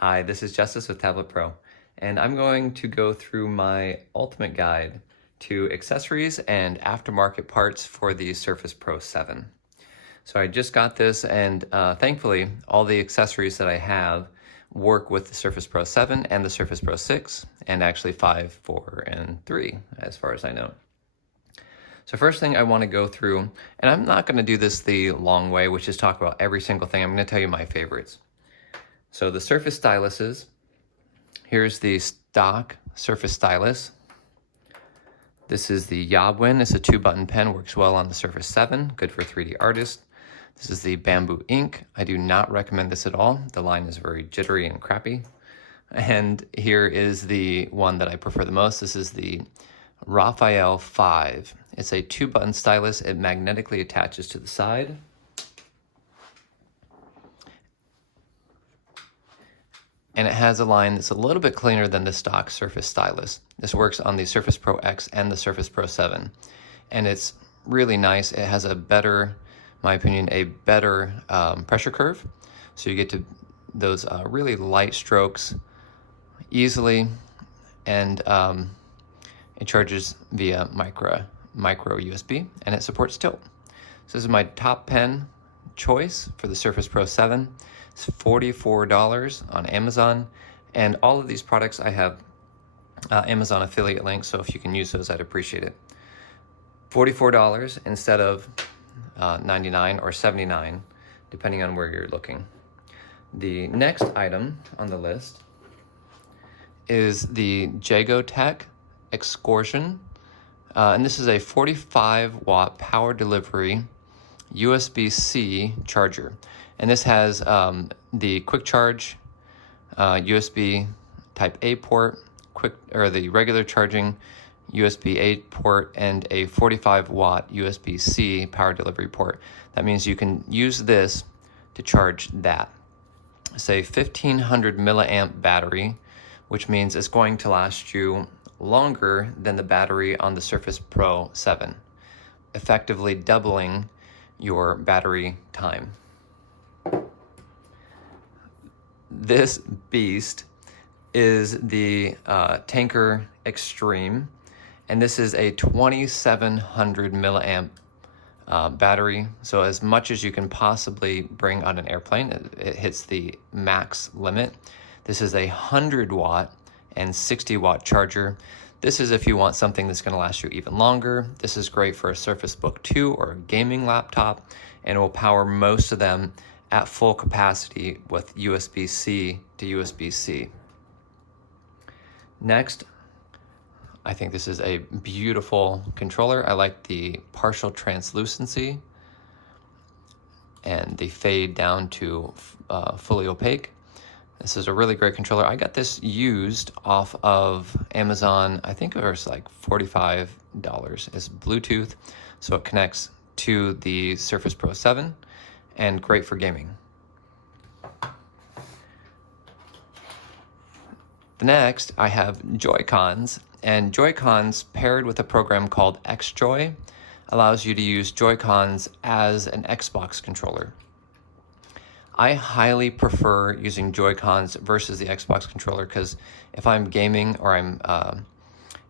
Hi, this is Justice with Tablet Pro, and I'm going to go through my ultimate guide to accessories and aftermarket parts for the Surface Pro 7. So I just got this, and thankfully all the accessories that I have work with the Surface Pro 7 and the Surface Pro 6, and actually 5, 4, and 3, as far as I know. So first thing I want to go through, and I'm not going to do this the long way, which is talk about every single thing. I'm going to tell you my favorites. So the Surface styluses, here's the stock Surface stylus. This is the Yobwin. It's a 2-button pen, works well on the Surface 7, good for 3D artists. This is the Bamboo Ink. I do not recommend this at all. The line is very jittery and crappy. And here is the one that I prefer the most. This is the Raphael 5. It's a 2-button stylus. It magnetically attaches to the side. And it has a line that's a little bit cleaner than the stock Surface stylus. This works on the Surface Pro X and the Surface Pro 7. And it's really nice. It has a better, in my opinion, a better pressure curve. So you get to those really light strokes easily, and it charges via micro USB, and it supports tilt. So this is my top pen choice for the Surface Pro 7. It's $44 on Amazon, and all of these products I have Amazon affiliate links, so if you can use those, I'd appreciate it. $44 instead of $99 or $79, depending on where you're looking. The next item on the list is the Tech Xcoresion, and this is a 45-watt power delivery USB-C charger. And this has the quick charge USB type A port, the regular charging USB-A port, and a 45-watt USB-C power delivery port. That means you can use this to charge that. It's a 1500 milliamp battery, which means it's going to last you longer than the battery on the Surface Pro 7, effectively doubling your battery time. This beast is the Tanker Xtreme, and this is a 2700 milliamp battery. So as much as you can possibly bring on an airplane, it hits the max limit. This is a 100-watt and 60-watt charger. This is if you want something that's going to last you even longer. This is great for a Surface Book 2 or a gaming laptop, and it will power most of them at full capacity with USB-C to USB-C. Next, I think this is a beautiful controller. I like the partial translucency and the fade down to fully opaque. This is a really great controller. I got this used off of Amazon. I think it was like $45. It's Bluetooth, so it connects to the Surface Pro 7, and great for gaming. The next, I have JoyCons, and JoyCons paired with a program called XJoy allows you to use JoyCons as an Xbox controller. I highly prefer using JoyCons versus the Xbox controller, because if I'm gaming or I'm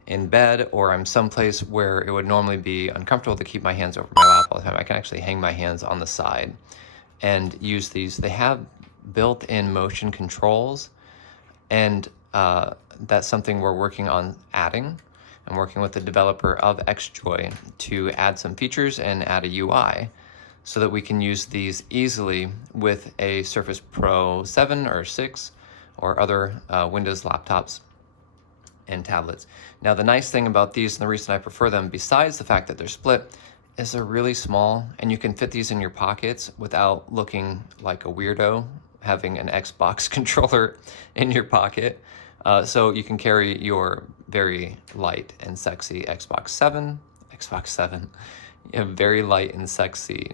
in bed or I'm someplace where it would normally be uncomfortable to keep my hands over my lap all the time, I can actually hang my hands on the side and use these. They have built-in motion controls, and that's something we're working on adding. I'm working with the developer of XJoy to add some features and add a UI so that we can use these easily with a Surface Pro 7 or 6 or other Windows laptops and tablets. Now, the nice thing about these, and the reason I prefer them, besides the fact that they're split, is they're really small, and you can fit these in your pockets without looking like a weirdo having an Xbox controller in your pocket. So you can carry your very light and sexy Xbox 7, very light and sexy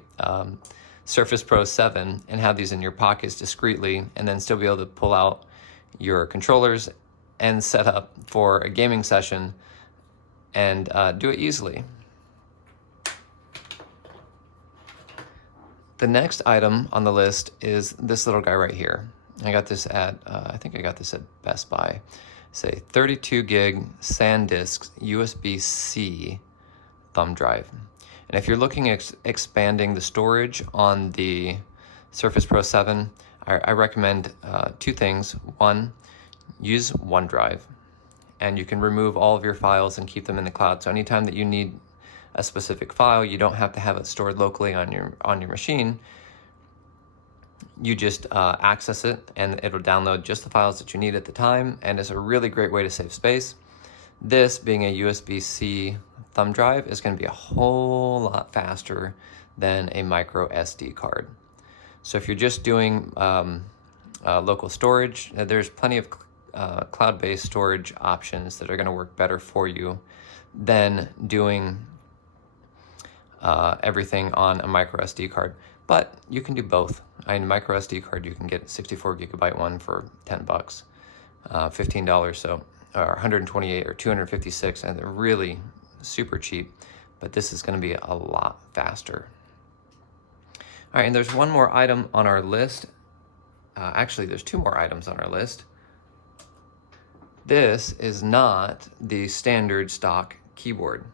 Surface Pro 7, and have these in your pockets discreetly, and then still be able to pull out your controllers and set up for a gaming session and do it easily. The next item on the list is this little guy right here. I got this at, I think I got this at Best Buy. Say 32 gig Sandisk USB-C thumb drive. And if you're looking at expanding the storage on the Surface Pro 7, I recommend two things. One, use OneDrive, and you can remove all of your files and keep them in the cloud. So anytime that you need a specific file, you don't have to have it stored locally on your machine. You just access it, and it'll download just the files that you need at the time, and it's a really great way to save space. This, being a USB-C thumb drive, is going to be a whole lot faster than a micro SD card. So if you're just doing local storage, there's plenty of cloud-based storage options that are going to work better for you than doing everything on a micro SD card. But you can do both. A micro SD card, you can get a 64 gigabyte one for $10, $15, so, or 128 or 256, and they're really super cheap. But this is going to be a lot faster. All right, and there's one more item on our list. Actually, there's two more items on our list. This is not the standard stock keyboard.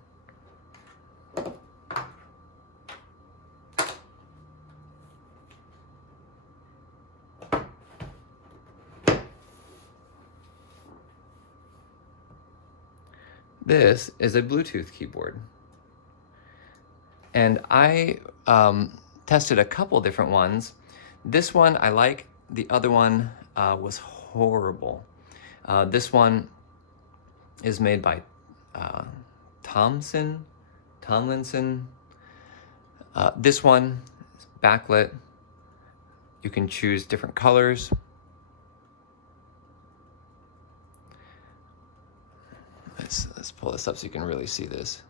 This is a Bluetooth keyboard. And I tested a couple different ones. This one I like, the other one was horrible. This one is made by Tomlinson. This one is backlit. You can choose different colors. Let's pull this up so you can really see this.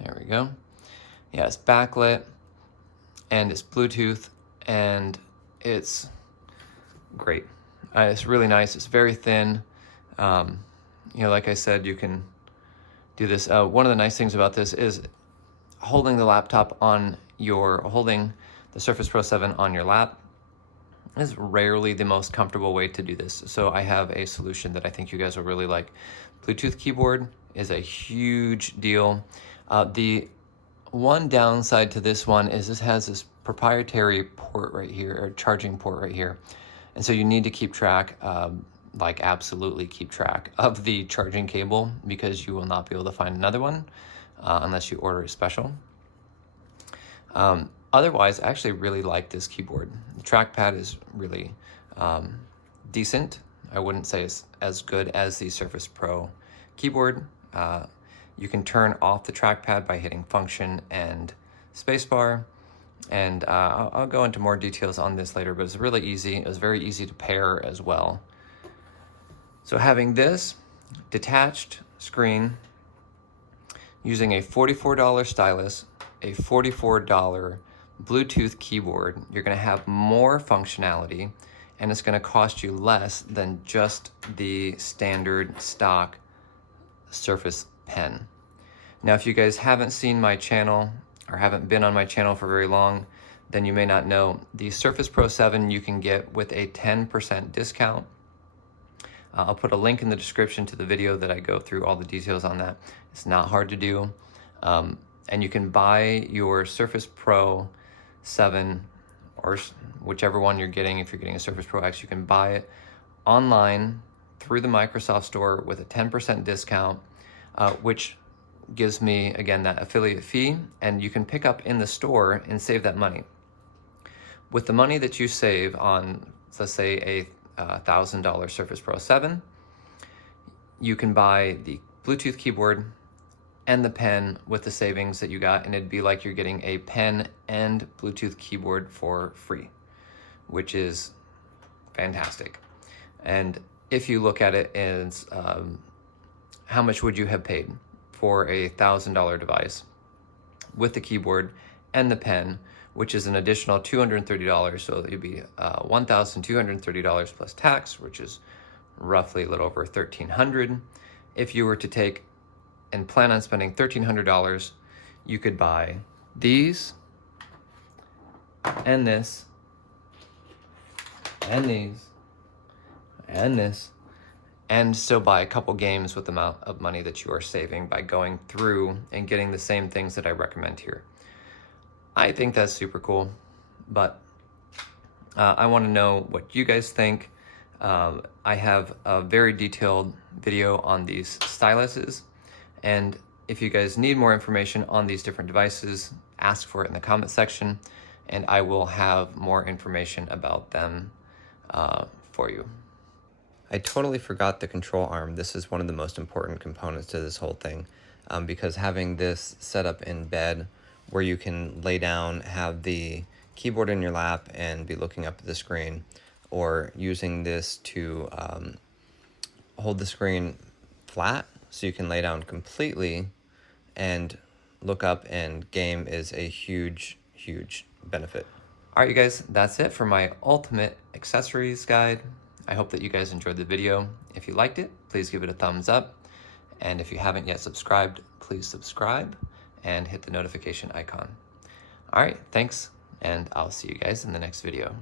There we go. Yeah, it's backlit and it's Bluetooth and it's great. It's really nice. It's very thin. You know, like I said, you can do this. One of the nice things about this is holding the laptop on holding the Surface Pro 7 on your lap is rarely the most comfortable way to do this. So I have a solution that I think you guys will really like. Bluetooth keyboard is a huge deal. The one downside to this one is this has this proprietary port right here, or charging port right here. And so you need to keep track, like absolutely keep track of the charging cable, because you will not be able to find another one unless you order a special. Otherwise, I actually really like this keyboard. The trackpad is really decent. I wouldn't say it's as good as the Surface Pro keyboard. You can turn off the trackpad by hitting Function and Spacebar. And I'll go into more details on this later, but it's really easy. It was very easy to pair as well. So having this detached screen, using a $44 stylus, a $44 Bluetooth keyboard, you're going to have more functionality, and it's going to cost you less than just the standard stock Surface Pen. Now, if you guys haven't seen my channel or haven't been on my channel for very long, then you may not know the Surface Pro 7 you can get with a 10% discount. I'll put a link in the description to the video that I go through all the details on that. It's not hard to do. And you can buy your Surface Pro 7, or whichever one you're getting. If you're getting a Surface Pro X, you can buy it online through the Microsoft Store with a 10% discount, which gives me, again, that affiliate fee, and you can pick up in the store and save that money. With the money that you save on, let's say, a $1,000 Surface Pro 7, you can buy the Bluetooth keyboard and the pen with the savings that you got, and it'd be like you're getting a pen and Bluetooth keyboard for free, which is fantastic. And if you look at it as how much would you have paid for a $1,000 device with the keyboard and the pen, which is an additional $230, so it'd be $1,230 plus tax, which is roughly a little over $1,300. if you were to take and plan on spending $1,300, you could buy these, and this, and these, and this, and still buy a couple games with the amount of money that you are saving by going through and getting the same things that I recommend here. I think that's super cool, but I want to know what you guys think. I have a very detailed video on these styluses, and if you guys need more information on these different devices, ask for it in the comment section, and I will have more information about them for you. I totally forgot the control arm. This is one of the most important components to this whole thing, because having this set up in bed where you can lay down, have the keyboard in your lap and be looking up at the screen, or using this to hold the screen flat so you can lay down completely and look up and game, is a huge, huge benefit. All right, you guys, that's it for my ultimate accessories guide. I hope that you guys enjoyed the video. If you liked it, please give it a thumbs up. And if you haven't yet subscribed, please subscribe and hit the notification icon. All right, thanks, and I'll see you guys in the next video.